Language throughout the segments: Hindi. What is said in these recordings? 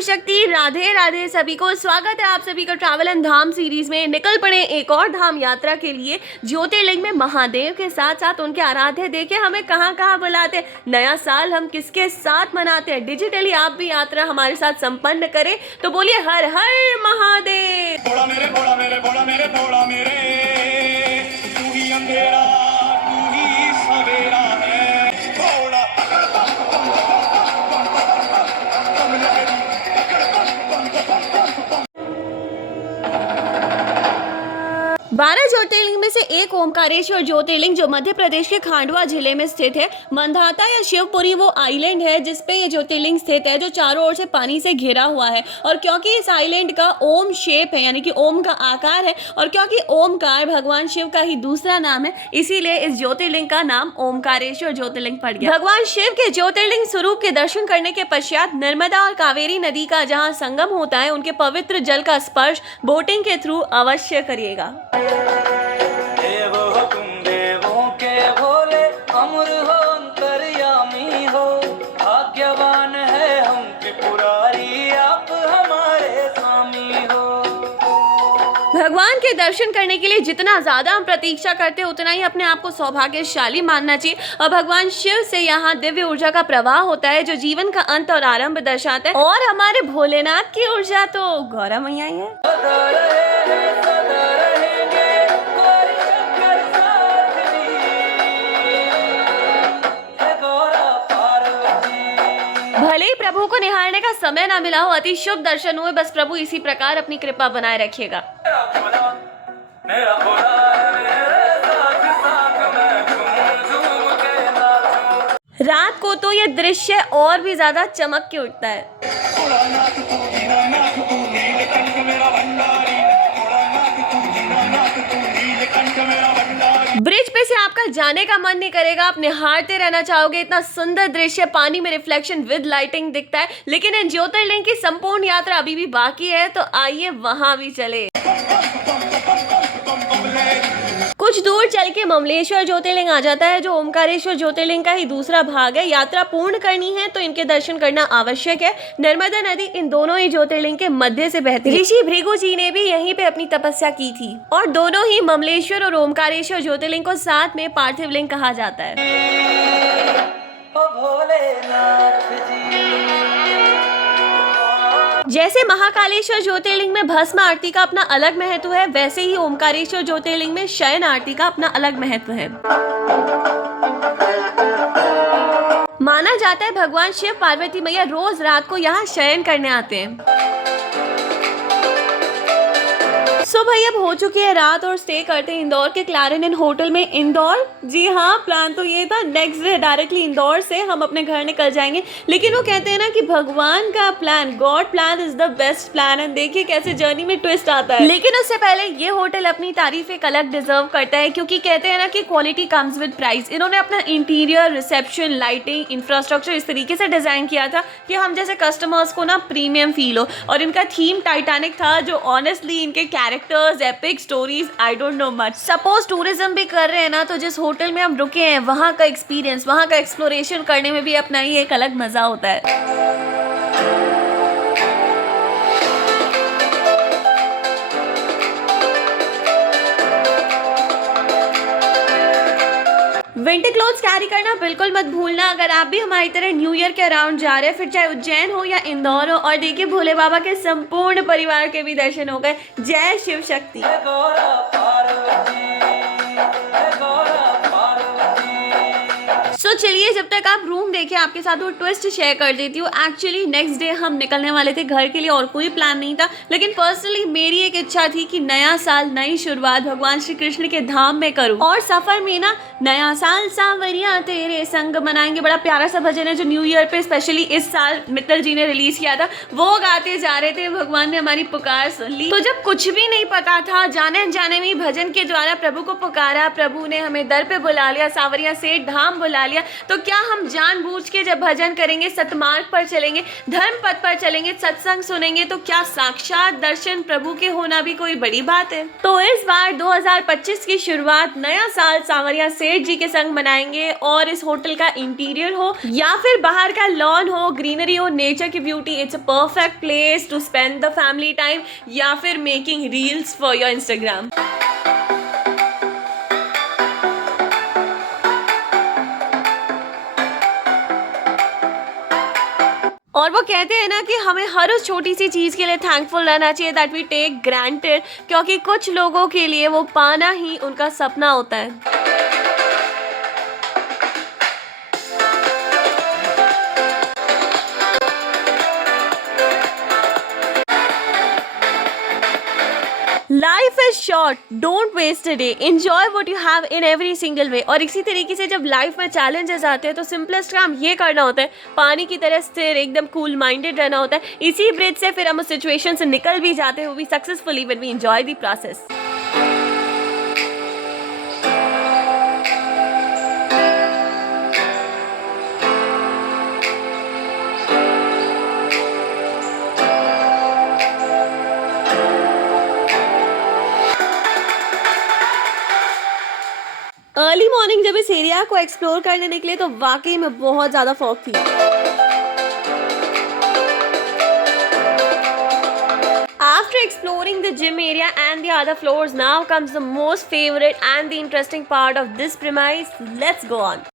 शिव शक्ति, राधे राधे सभी को। स्वागत है आप सभी का ट्रैवल एंड धाम सीरीज में। निकल पड़े एक और धाम यात्रा के लिए। ज्योतिर्लिंग में महादेव के साथ साथ उनके आराध्य देखे हमें कहां कहां बुलाते। नया साल हम किसके साथ मनाते हैं। डिजिटली आप भी यात्रा हमारे साथ संपन्न करें तो बोलिए हर हर महादेव। भोला मेरे भोला मेरे भोला मेरे भोला मेरे, तू ही अंधेरा तू ही सवेरा है भोला। 12 ज्योतिर्लिंग में से एक ओमकारेश्वर ज्योतिर्लिंग जो मध्य प्रदेश के खांडवा जिले में स्थित है। मंधाता या शिवपुरी वो आइलैंड है जिसपे ये ज्योतिर्लिंग स्थित है, जो चारों ओर से पानी से घिरा हुआ है। और क्योंकि इस आइलैंड का ओम शेप है, यानी कि ओम का आकार है, और क्योंकि ओमकार भगवान शिव का ही दूसरा नाम है, इसीलिए इस ज्योतिर्लिंग का नाम ओमकारेश्वर ज्योतिर्लिंग पड़ गया। भगवान शिव के ज्योतिर्लिंग स्वरूप के दर्शन करने के पश्चात नर्मदा और कावेरी नदी का जहाँ संगम होता है, उनके पवित्र जल का स्पर्श बोटिंग के थ्रू अवश्य करिएगा। देव हो तुम देवों के भोले, अमर हो अंतर्यामी हो, भाग्यवान है हम त्रिपुरारी, आप हमारे स्वामी हो। भगवान के दर्शन करने के लिए जितना ज्यादा हम प्रतीक्षा करते हैं, उतना ही अपने आप को सौभाग्यशाली मानना चाहिए। और भगवान शिव से यहाँ दिव्य ऊर्जा का प्रवाह होता है, जो जीवन का अंत और आरंभ दर्शाता है। और हमारे भोलेनाथ की ऊर्जा तो गौरा मैया ही है। सदा रहे, सदा रहेंगे, गौरी शंकर साथी, है गौरा पार्वती। भले ही प्रभु को निहारने का समय ना मिला हो, अति शुभ दर्शन हुए, बस प्रभु इसी प्रकार अपनी कृपा बनाए रखिएगा। मेरा भोला है, मेरे साथ साथ मैं झूम झूम के नाचूं। रात को तो ये दृश्य और भी ज्यादा चमक के उठता है। भोलानाथ तू दीनानाथ तू नीलकंठ मेरा भंडारी, भोलानाथ तू दीनानाथ तू नीलकंठ मेरा भंडारी। ब्रिज पे से आपका जाने का मन नहीं करेगा, आप निहारते रहना चाहोगे। इतना सुंदर दृश्य, पानी में रिफ्लेक्शन विद लाइटिंग दिखता है। लेकिन इन ज्योतिर्लिंग की संपूर्ण यात्रा अभी भी बाकी है, तो आइए वहां भी चले। कुछ दूर चल के ममलेश्वर ज्योतिर्लिंग आ जाता है, जो ओमकारेश्वर ज्योतिर्लिंग का ही दूसरा भाग है। यात्रा पूर्ण करनी है तो इनके दर्शन करना आवश्यक है। नर्मदा नदी इन दोनों ही ज्योतिर्लिंग के मध्य से बहती है। ऋषि भृगु जी ने भी यहीं पे अपनी तपस्या की थी। और दोनों ही ममलेश्वर और ओमकारेश्वर ज्योतिर्लिंग को साथ में पार्थिव लिंग कहा जाता है। ओ भोलेनाथ जी, जैसे महाकालेश्वर ज्योतिर्लिंग में भस्म आरती का अपना अलग महत्व है, वैसे ही ओमकारेश्वर ज्योतिर्लिंग में शयन आरती का अपना अलग महत्व है। माना जाता है भगवान शिव पार्वती मैया रोज रात को यहाँ शयन करने आते हैं। भैया अब हो चुकी है रात और स्टे करते हैं इंदौर के क्लैरिन इन होटल में। इंदौर, जी हाँ, प्लान तो ये था नेक्स्ट डे डायरेक्टली इंदौर से हम अपने घर निकल जाएंगे। लेकिन वो कहते हैं ना कि भगवान का plan, God plan is the best plan. And देखिए कैसे जर्नी में ट्विस्ट आता है। लेकिन उससे पहले ये होटल अपनी तारीफ एक अलग डिजर्व करता है, क्योंकि कहते हैं ना कि क्वालिटी कम्स विद प्राइस। इन्होंने अपना इंटीरियर, रिसेप्शन, लाइटिंग, इंफ्रास्ट्रक्चर इस तरीके से डिजाइन किया था कि हम जैसे कस्टमर्स को ना प्रीमियम फील हो। और इनका थीम टाइटैनिक था, जो ऑनेस्टली इनके character, epic stories, I don't know much. Suppose tourism भी कर रहे हैं ना, तो जिस होटल में हम रुके हैं वहाँ का एक्सपीरियंस, वहाँ का एक्सप्लोरेशन करने में भी अपना ही एक अलग मजा होता है। विंटर क्लोथ्स कैरी करना बिल्कुल मत भूलना, अगर आप भी हमारी तरह न्यू ईयर के अराउंड जा रहे हैं, फिर चाहे उज्जैन हो या इंदौर हो। और देखिए भोले बाबा के संपूर्ण परिवार के भी दर्शन हो गए। जय शिव शक्ति। है गौरा पार्वती, है गौरा पार्वती। सो चलिए, जब तक आप रूम देखे आपके साथ वो ट्विस्ट शेयर कर देती हूँ। एक्चुअली नेक्स्ट डे हम निकलने वाले थे घर के लिए और कोई प्लान नहीं था, लेकिन पर्सनली मेरी एक इच्छा थी कि नया साल, नई शुरुआत भगवान श्री कृष्ण के धाम में करूँ। और सफर में ना नया साल सांवरिया तेरे संग मनाएंगे, बड़ा प्यारा सा भजन है जो न्यू ईयर पे स्पेशली इस साल मित्तल जी ने रिलीज किया था, वो गाते जा रहे थे। भगवान ने हमारी पुकार सुन ली। तो जब कुछ भी नहीं पता था, जाने जाने में भजन के द्वारा प्रभु को पुकारा, प्रभु ने हमें दर पे बुला लिया, सांवरिया से धाम बुला लिया। तो क्या हम जानबूझ जानबूझ के जब भजन करेंगे, सतमार्ग पर चलेंगे, धर्म पथ पर चलेंगे, सत्संग सुनेंगे, तो क्या साक्षात दर्शन प्रभु के होना भी कोई बड़ी बात है। तो इस बार 2025 की शुरुआत नया साल सांवरिया सेठ जी के संग मनाएंगे, और इस होटल का इंटीरियर हो या फिर बाहर का लॉन हो, ग्रीनरी हो, नेचर की beauty, it's a perfect place to spend the family time या फिर making reels for your Instagram. और वो कहते हैं ना कि हमें हर उस छोटी सी चीज़ के लिए थैंकफुल रहना चाहिए दैट वी टेक ग्रांटेड, क्योंकि कुछ लोगों के लिए वो पाना ही उनका सपना होता है। Life is short, don't waste a day, enjoy what you have in every single way. और इसी तरीके से जब लाइफ में चैलेंजेस आते हैं तो सिंपलेस्ट काम ये करना होता है, पानी की तरह स्थिर, एकदम कूल माइंडेड रहना होता है। इसी ब्रिज से फिर हम उस सिचुएशन से निकल भी जाते हैं, वो भी successfully when we enjoy the process. Early morning जब इस एरिया को एक्सप्लोर करने निकले तो वाकई में बहुत ज़्यादा फॉग थी। After exploring the gym area and the other floors, now comes the most favorite and the interesting part of this premise. Let's go on.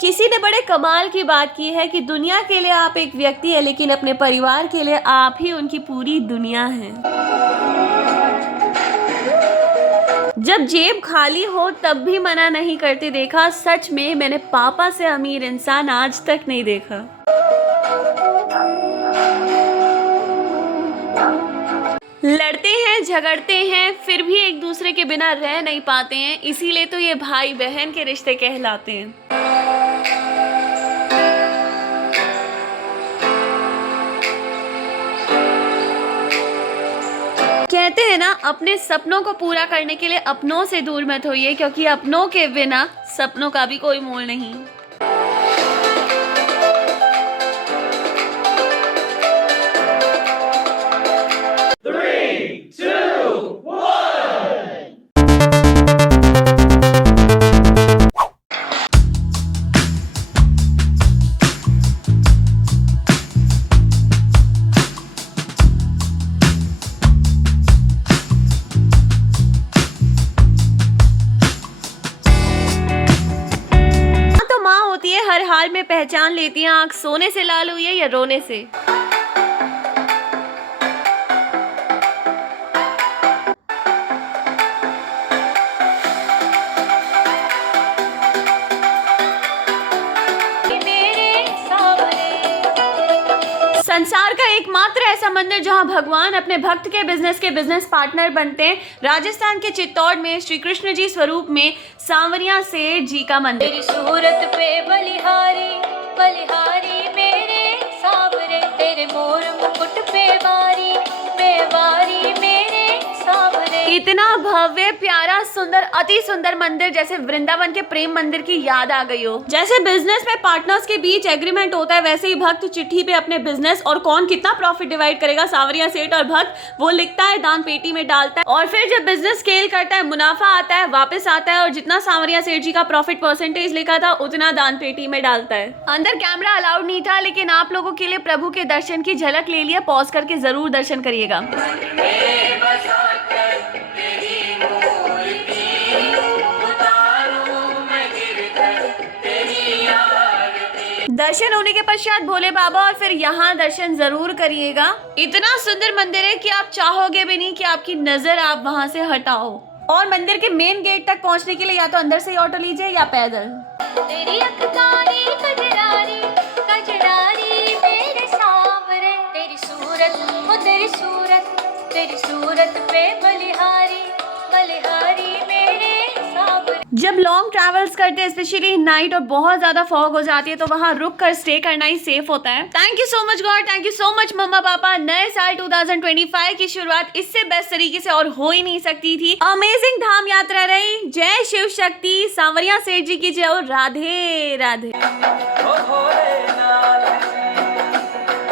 किसी ने बड़े कमाल की बात की है कि दुनिया के लिए आप एक व्यक्ति है, लेकिन अपने परिवार के लिए आप ही उनकी पूरी दुनिया है। जब जेब खाली हो तब भी मना नहीं करते देखा, सच में मैंने पापा से अमीर इंसान आज तक नहीं देखा। लड़ते हैं, झगड़ते हैं, फिर भी एक दूसरे के बिना रह नहीं पाते हैं, इसीलिए तो ये भाई बहन के रिश्ते कहलाते हैं। कहते हैं ना, अपने सपनों को पूरा करने के लिए अपनों से दूर मत होइए, क्योंकि अपनों के बिना सपनों का भी कोई मोल नहीं। हर हाल में पहचान लेती हैं, आँख सोने से लाल हुई है या रोने से। संसार का एकमात्र ऐसा मंदिर जहां भगवान अपने भक्त के बिजनेस पार्टनर बनते हैं, राजस्थान के चित्तौड़ में श्री कृष्ण जी स्वरूप में सांवरिया सेठ जी का मंदिर। तेरी सूरत पे बलिहारी बलिहारी मेरे सांवरे, तेरे मोर मुकुट पे वारी मेरे सांवरे। इतना भव्य, प्यारा, सुंदर, अति सुंदर मंदिर, जैसे वृंदावन के प्रेम मंदिर की याद आ गई हो। जैसे बिजनेस में पार्टनर्स के बीच एग्रीमेंट होता है, वैसे ही भक्त चिट्ठी पे अपने बिजनेस और कौन कितना प्रॉफिट डिवाइड करेगा, सांवरिया सेठ और भक्त वो लिखता है, दान पेटी में डालता है, और फिर जब बिजनेस स्केल करता है, मुनाफा आता है, वापस आता है, और जितना सांवरिया सेठ जी का प्रॉफिट परसेंटेज लिखा था उतना दान पेटी में डालता है। अंदर कैमरा अलाउड नहीं था, लेकिन आप लोगों के लिए प्रभु के दर्शन की झलक ले लिया, पॉज करके जरूर दर्शन करिएगा। दर्शन होने के पश्चात भोले बाबा और फिर यहाँ दर्शन जरूर करिएगा। इतना सुंदर मंदिर है कि आप चाहोगे भी नहीं कि आपकी नजर आप वहाँ से हटाओ। और मंदिर के मेन गेट तक पहुँचने के लिए या तो अंदर से ही ऑटो लीजिए या पैदल। तेरी अखकारी कजरारी कजरारी मेरे सांवरे, तेरी सूरत तेरी सूरत पे बलिहारी बलिहारी मेरे सावरे। जब लॉन्ग ट्रैवल्स करते हैं स्पेशली नाइट और बहुत ज्यादा फॉग हो जाती है तो वहां रुक कर स्टे करना ही सेफ होता है। Thank you so much god, thank you so much mamma papa. नए साल 2025 की शुरुआत इससे बेस्ट तरीके से और हो ही नहीं सकती थी। अमेजिंग धाम यात्रा रही। जय शिव शक्ति, सांवरिया सेठ जी की जय और राधे राधे। ओ भोलेनाथ जी,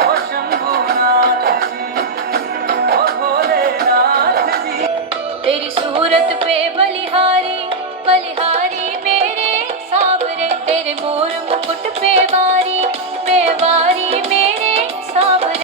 ओ शंभुनाथ जी, ओ भोलेनाथ जी। तेरी सूरत पे